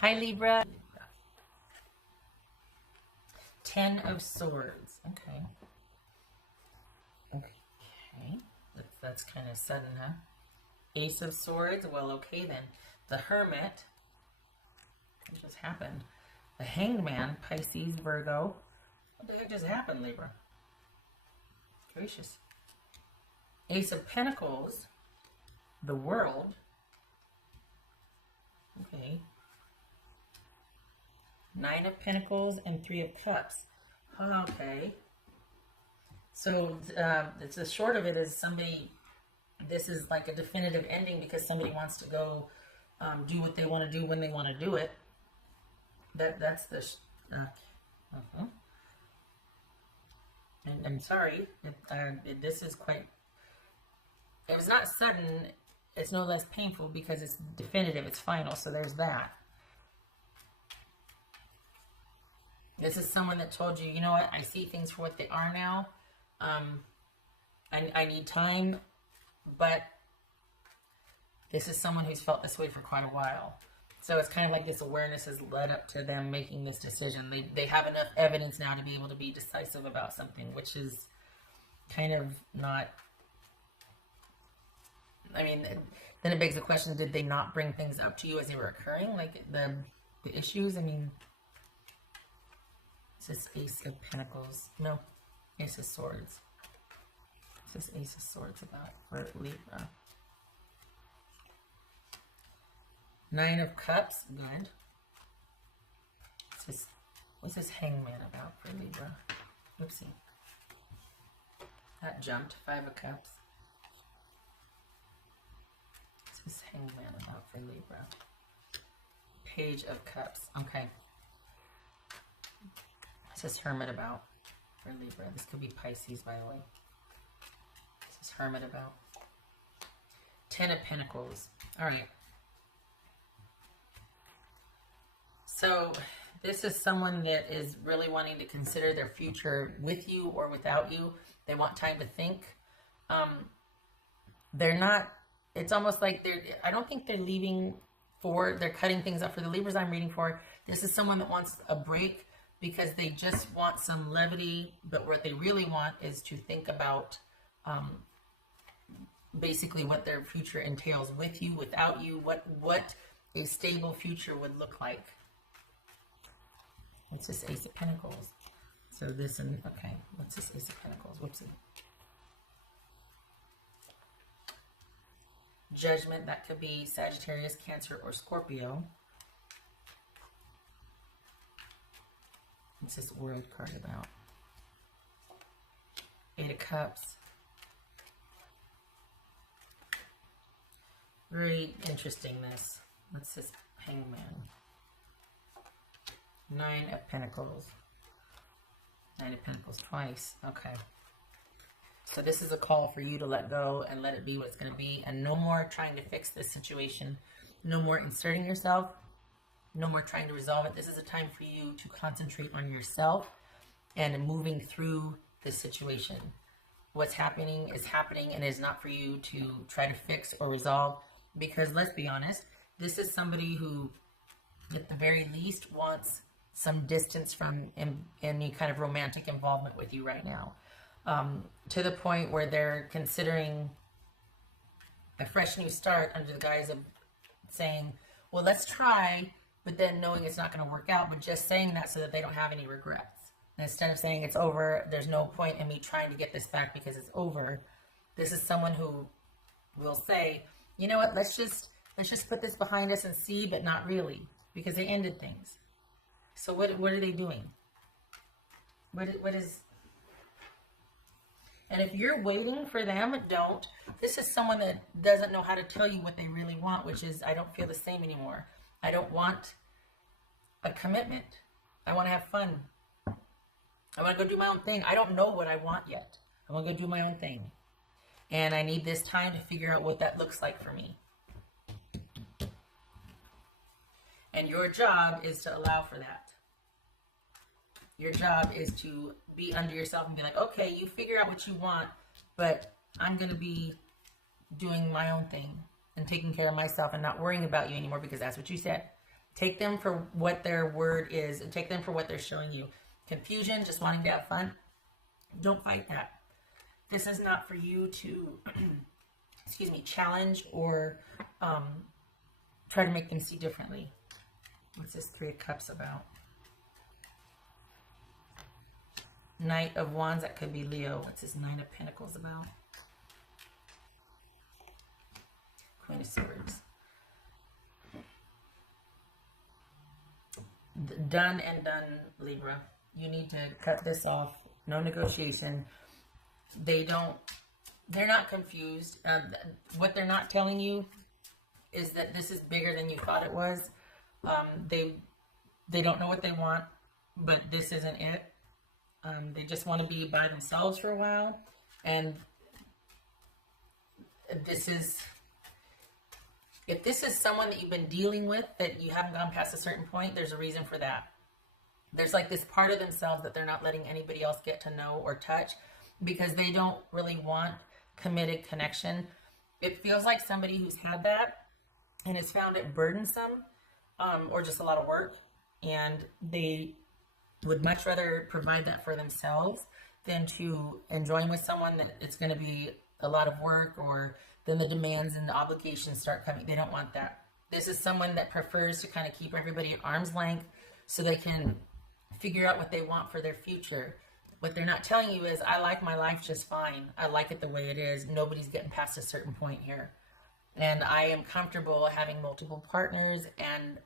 Hi, Libra. 10 of Swords. Okay. Okay. That's kind of sudden, huh? Ace of Swords. Well, okay then. The Hermit. What just happened? The Hanged Man. Pisces, Virgo. What the heck just happened, Libra? Gracious. Ace of Pentacles. The World. Okay. 9 of Pentacles and 3 of Cups. Okay. So it's the short of it is somebody, this is like a definitive ending because somebody wants to go do what they want to do when they want to do it. That's the... And I'm sorry, this is quite... It was not sudden. It's no less painful because it's definitive. It's final. So there's that. This is someone that told you, you know what, I see things for what they are now. I need time, but this is someone who's felt this way for quite a while. So it's kind of like this awareness has led up to them making this decision. They have enough evidence now to be able to be decisive about something, which is kind of not... I mean, then it begs the question, did they not bring things up to you as they were occurring? Like the issues? I mean... Is this Ace of Pentacles? No. Ace of Swords. What's this Ace of Swords about for Libra? 9 of Cups. Good. What's this Hangman about for Libra? Oopsie. That jumped. 5 of Cups. What's this Hangman about for Libra? Page of Cups. Okay. What's this Hermit about for Libra? This could be Pisces, by the way. What's this Hermit about? 10 of Pentacles. All right. So this is someone that is really wanting to consider their future with you or without you. They want time to think. They're not, it's almost like I don't think they're leaving they're cutting things up for the Libras I'm reading for. This is someone that wants a break because they just want some levity, but what they really want is to think about basically what their future entails with you, without you, what a stable future would look like. What's this Ace of Pentacles? So this and, okay, what's this Ace of Pentacles? Whoopsie. Judgment, that could be Sagittarius, Cancer, or Scorpio. What's this World card about? 8 of Cups. Very interesting, this. What's this Hangman? 9 of Pentacles. 9 of Pentacles twice. Okay. So this is a call for you to let go and let it be what it's going to be. And no more trying to fix this situation. No more inserting yourself. No more trying to resolve it. This is a time for you to concentrate on yourself and moving through this situation. What's happening is happening and it is not for you to try to fix or resolve. Because let's be honest, this is somebody who, at the very least, wants some distance from any kind of romantic involvement with you right now. To the point where they're considering a fresh new start under the guise of saying, well, let's try, but then knowing it's not going to work out, but just saying that so that they don't have any regrets. And instead of saying it's over, there's no point in me trying to get this back because it's over. This is someone who will say, you know what, let's just put this behind us and see, but not really, because they ended things. So what are they doing? What is... And if you're waiting for them, don't. This is someone that doesn't know how to tell you what they really want, which is, I don't feel the same anymore. I don't want a commitment. I want to have fun. I want to go do my own thing. I don't know what I want yet. I want to go do my own thing. And I need this time to figure out what that looks like for me. And your job is to allow for that. Your job is to be under yourself and be like, okay, you figure out what you want, but I'm going to be doing my own thing and taking care of myself and not worrying about you anymore because that's what you said. Take them for what their word is, and take them for what they're showing you. Confusion, just wanting to have fun. Don't fight that. This is not for you to, excuse me, challenge or try to make them see differently. What's this Three of Cups about? Knight of Wands, that could be Leo. What's this Nine of Pentacles about? Queen of Swords. Done and done, Libra. You need to cut this off. No negotiation. They're not confused. What they're not telling you is that this is bigger than you thought it was. They don't know what they want, but this isn't it. They just want to be by themselves for a while. And if this is someone that you've been dealing with, that you haven't gone past a certain point, there's a reason for that. There's like this part of themselves that they're not letting anybody else get to know or touch because they don't really want committed connection. It feels like somebody who's had that and has found it burdensome or just a lot of work, and they would much rather provide that for themselves than to enjoying with someone that it's going to be a lot of work, or then the demands and the obligations start coming. They don't want that. This is someone that prefers to kind of keep everybody at arm's length so they can figure out what they want for their future. What they're not telling you is, I like my life just fine. I like it the way it is. Nobody's getting past a certain point here. And I am comfortable having multiple partners and,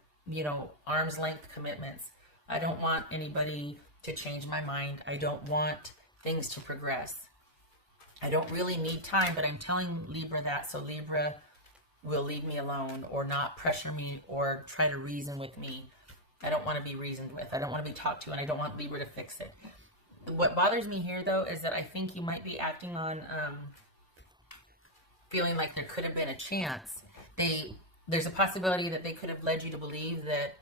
arm's length commitments. I don't want anybody to change my mind. I don't want things to progress. I don't really need time, but I'm telling Libra that so Libra will leave me alone or not pressure me or try to reason with me. I don't want to be reasoned with. I don't want to be talked to, and I don't want Libra to fix it. What bothers me here, though, is that I think you might be acting on feeling like there could have been a chance. There's a possibility that they could have led you to believe that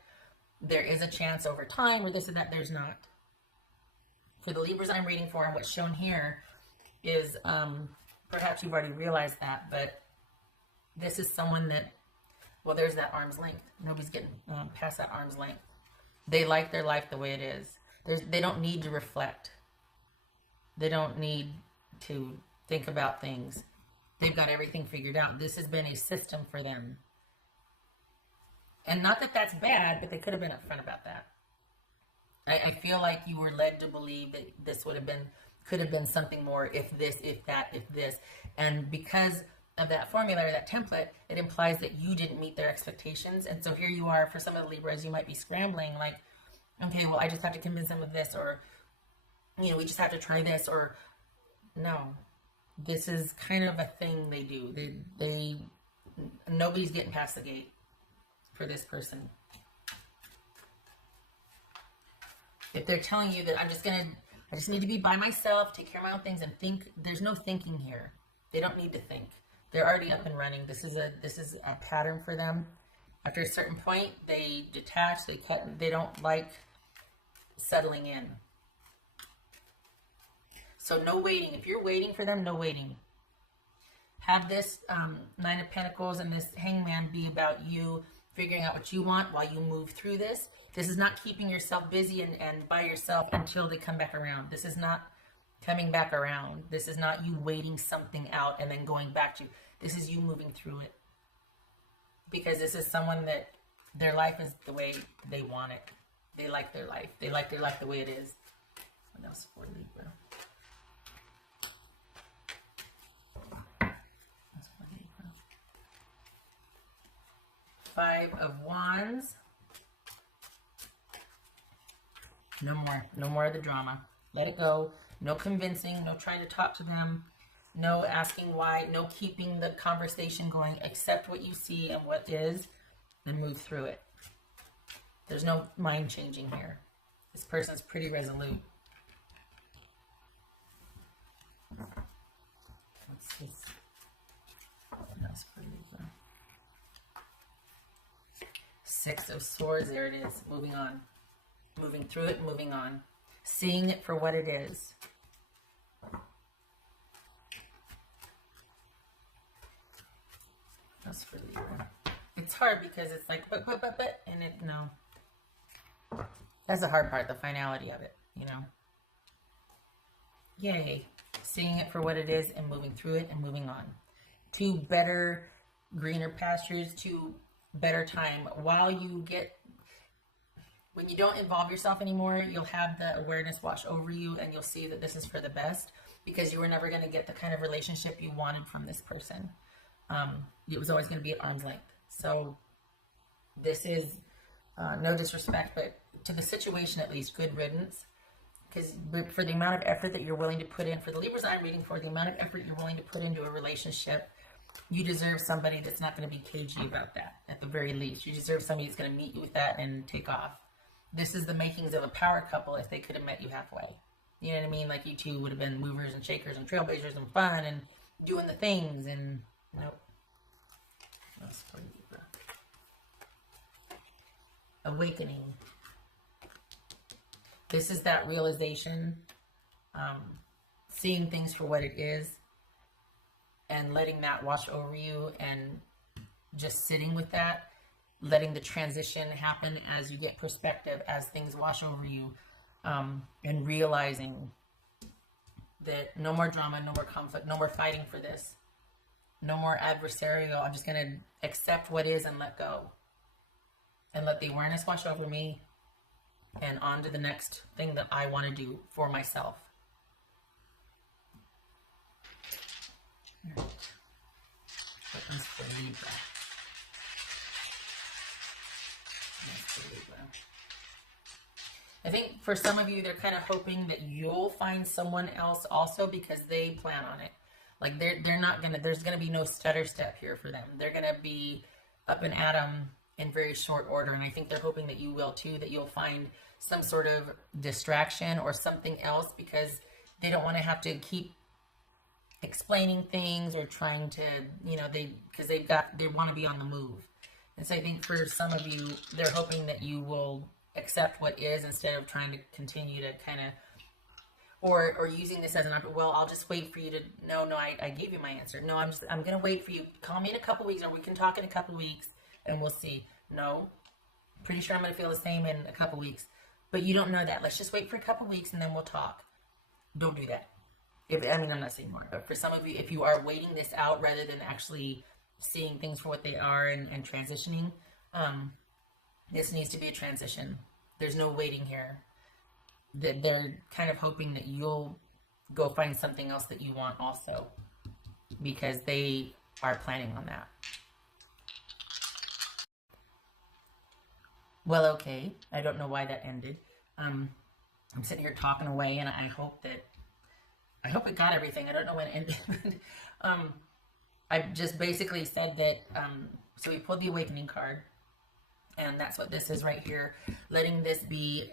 there is a chance over time, or this or that. There's not. For the Libras I'm reading for, and what's shown here is, perhaps you've already realized that, but this is someone that, well, there's that arm's length. Nobody's getting past that arm's length. They like their life the way it is. They don't need to reflect. They don't need to think about things. They've got everything figured out. This has been a system for them. And not that that's bad, but they could have been upfront about that. I feel like you were led to believe that this could have been something more, if this, if that, if this. And because of that formula or that template, it implies that you didn't meet their expectations. And so here you are, for some of the Libras, you might be scrambling like, okay, well, I just have to convince them of this, or, we just have to try this, or no. This is kind of a thing they do. Nobody's getting past the gate for this person. If they're telling you that I just need to be by myself, take care of my own things, and think, there's no thinking here. They don't need to think. They're already up and running. This is a pattern for them. After a certain point, they detach, they cut, they don't like settling in. So no waiting. If you're waiting for them, no waiting. Have this Nine of Pentacles and this Hangman be about you figuring out what you want while you move through this. This is not keeping yourself busy and by yourself until they come back around. This is not coming back around. This is not you waiting something out and then going back to. This is you moving through it. Because this is someone that their life is the way they want it. They like their life. They like their life the way it is. What else for Libra? What's for Libra? Five of Wands. No more of the drama. Let it go. No convincing. No trying to talk to them. No asking why. No keeping the conversation going. Accept what you see and what is, and move through it. There's no mind changing here. This person's pretty resolute. What's this? What else for Libra? Six of Swords. There it is. Moving on. Moving through it, moving on. Seeing it for what it is. That's for Libra. it's hard because it's like, but, and it, no. That's the hard part, the finality of it, you know. Yay. Seeing it for what it is and moving through it and moving on. To better, greener pastures, to better time. While you get, when you don't involve yourself anymore, you'll have the awareness wash over you and you'll see that this is for the best because you were never going to get the kind of relationship you wanted from this person. It was always going to be at arm's length. So this is no disrespect, but to the situation at least, good riddance. Because for the amount of effort that you're willing to put in, for the Libras I'm reading for, the amount of effort you're willing to put into a relationship, you deserve somebody that's not going to be cagey about that, at the very least. You deserve somebody that's going to meet you with that and take off. This is the makings of a power couple if they could have met you halfway. You know what I mean? Like you two would have been movers and shakers and trailblazers and fun and doing the things and nope. That's for Libra. Awakening. This is that realization, seeing things for what it is and letting that wash over you and just sitting with that, letting the transition happen as you get perspective, as things wash over you, and realizing that no more drama, no more conflict, no more fighting for this, no more adversarial. I'm just going to accept what is and let go and let the awareness wash over me. And on to the next thing that I want to do for myself. Right. What is for Libra? I think for some of you, they're kind of hoping that you'll find someone else also because they plan on it. Like they're not gonna. There's gonna be no stutter step here for them. They're gonna be up and at 'em in very short order, and I think they're hoping that you will too, that you'll find some sort of distraction or something else because they don't want to have to keep explaining things or trying to, you know, they want to be on the move. And so I think for some of you, they're hoping that you will accept what is instead of trying to continue to kind of, or using this as an option. Well, I'll just wait for you to, no, I gave you my answer. No, I'm going to wait for you. Call me in a couple weeks, or we can talk in a couple weeks and we'll see. No, pretty sure I'm going to feel the same in a couple weeks, but you don't know that. Let's just wait for a couple weeks and then we'll talk. Don't do that. I'm not saying more, but for some of you, if you are waiting this out rather than actually seeing things for what they are and transitioning, this needs to be a transition. There's no waiting here. They're kind of hoping that you'll go find something else that you want also, because they are planning on that. Well, okay. I don't know why that ended. I'm sitting here talking away, and I hope it got everything. I don't know when it ended. I just basically said that, so we pulled the awakening card, and that's what this is right here. Letting this be,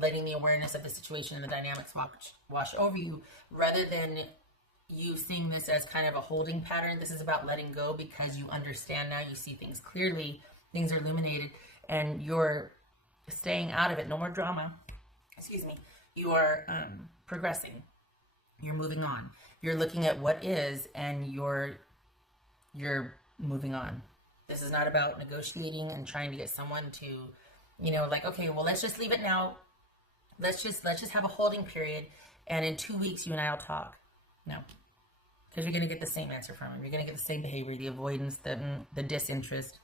letting the awareness of the situation and the dynamics wash over you, rather than you seeing this as kind of a holding pattern. This is about letting go because you understand now, you see things clearly, things are illuminated, and you're staying out of it. No more drama. Excuse me. You are progressing. You're moving on. You're looking at what is, and you're moving on. This is not about negotiating and trying to get someone to, you know, like, okay, well, let's just leave it now. Let's just have a holding period, and in 2 weeks, you and I will talk. No, because you're going to get the same answer from him. You're going to get the same behavior, the avoidance, the disinterest.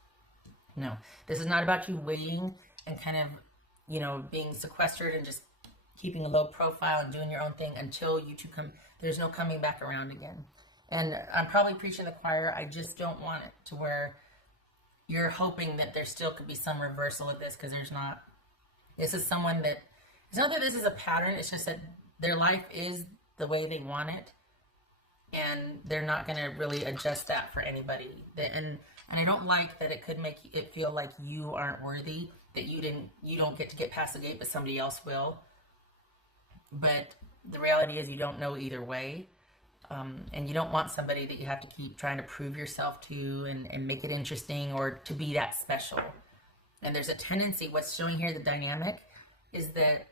No, this is not about you waiting and kind of, you know, being sequestered and just keeping a low profile and doing your own thing until you two come. There's no coming back around again. And I'm probably preaching the choir. I just don't want it to where you're hoping that there still could be some reversal of this, because there's not. This is someone that, it's not that this is a pattern. It's just that their life is the way they want it, and they're not going to really adjust that for anybody. And I don't like that it could make it feel like you aren't worthy, that you don't get to get past the gate, but somebody else will. But the reality is you don't know either way. And you don't want somebody that you have to keep trying to prove yourself to and make it interesting or to be that special. And there's a tendency, what's showing here, the dynamic, is that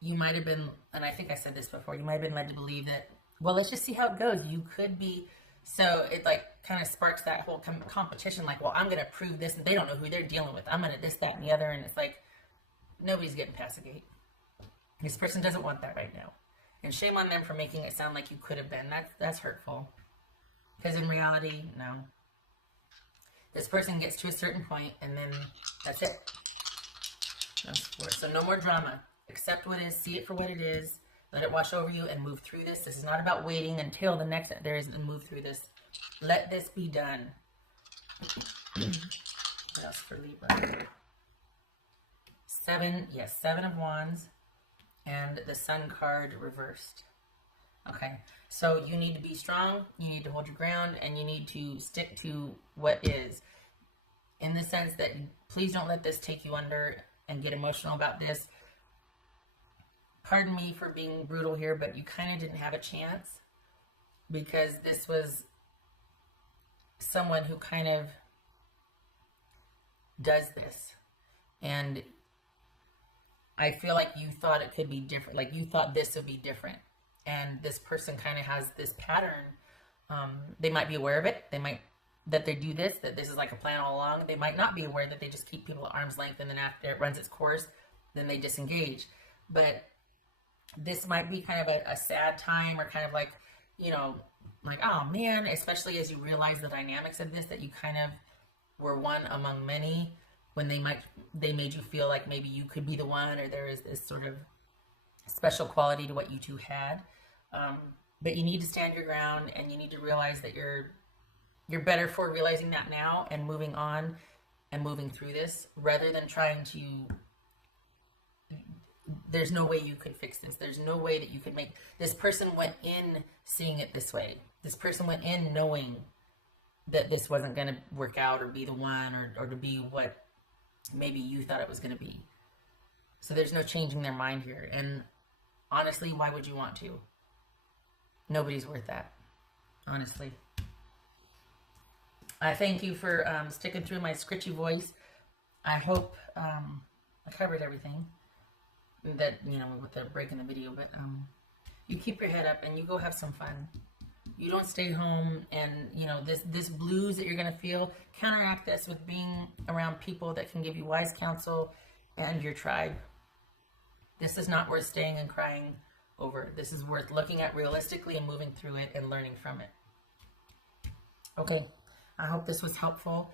you might have been, and I think I said this before, you might have been led to believe that, well, let's just see how it goes. You could be, so it's like, kind of sparks that whole competition, like, well, I'm going to prove this, and they don't know who they're dealing with. I'm going to this, that, and the other, and it's like, nobody's getting past the gate. This person doesn't want that right now. And shame on them for making it sound like you could have been. That's hurtful. Because in reality, no. This person gets to a certain point, and then that's it. So no more drama. Accept what is, see it for what it is, let it wash over you, and move through this. This is not about waiting until the next, there is, and move through this. Let this be done. What else for Libra? Seven of Wands, and the Sun card reversed. Okay, so you need to be strong, you need to hold your ground, and you need to stick to what is. In the sense that, please don't let this take you under and get emotional about this. Pardon me for being brutal here, but you kind of didn't have a chance, because this was someone who kind of does this. And I feel like you thought it could be different. Like you thought this would be different. And this person kind of has this pattern. They might be aware of it. They might, that they do this, that this is like a plan all along. They might not be aware that they just keep people at arm's length, and then after it runs its course, then they disengage. But this might be kind of a sad time, or kind of like, you know, like, oh man, especially as you realize the dynamics of this, that you kind of were one among many, when they made you feel like maybe you could be the one, or there is this sort of special quality to what you two had. But you need to stand your ground, and you need to realize that you're better for realizing that now and moving on and moving through this, rather than trying to, there's no way you could fix this. There's no way that you could make, this person went in seeing it this way. This person went in knowing that this wasn't going to work out, or be the one, or to be what maybe you thought it was going to be. So there's no changing their mind here. And honestly, why would you want to? Nobody's worth that. Honestly. I thank you for sticking through my scritchy voice. I hope I covered everything that, you know, with the break in the video. But you keep your head up, and you go have some fun. You don't stay home, and, you know, this blues that you're going to feel, counteract this with being around people that can give you wise counsel and your tribe. This is not worth staying and crying over. This is worth looking at realistically and moving through it and learning from it. Okay, I hope this was helpful.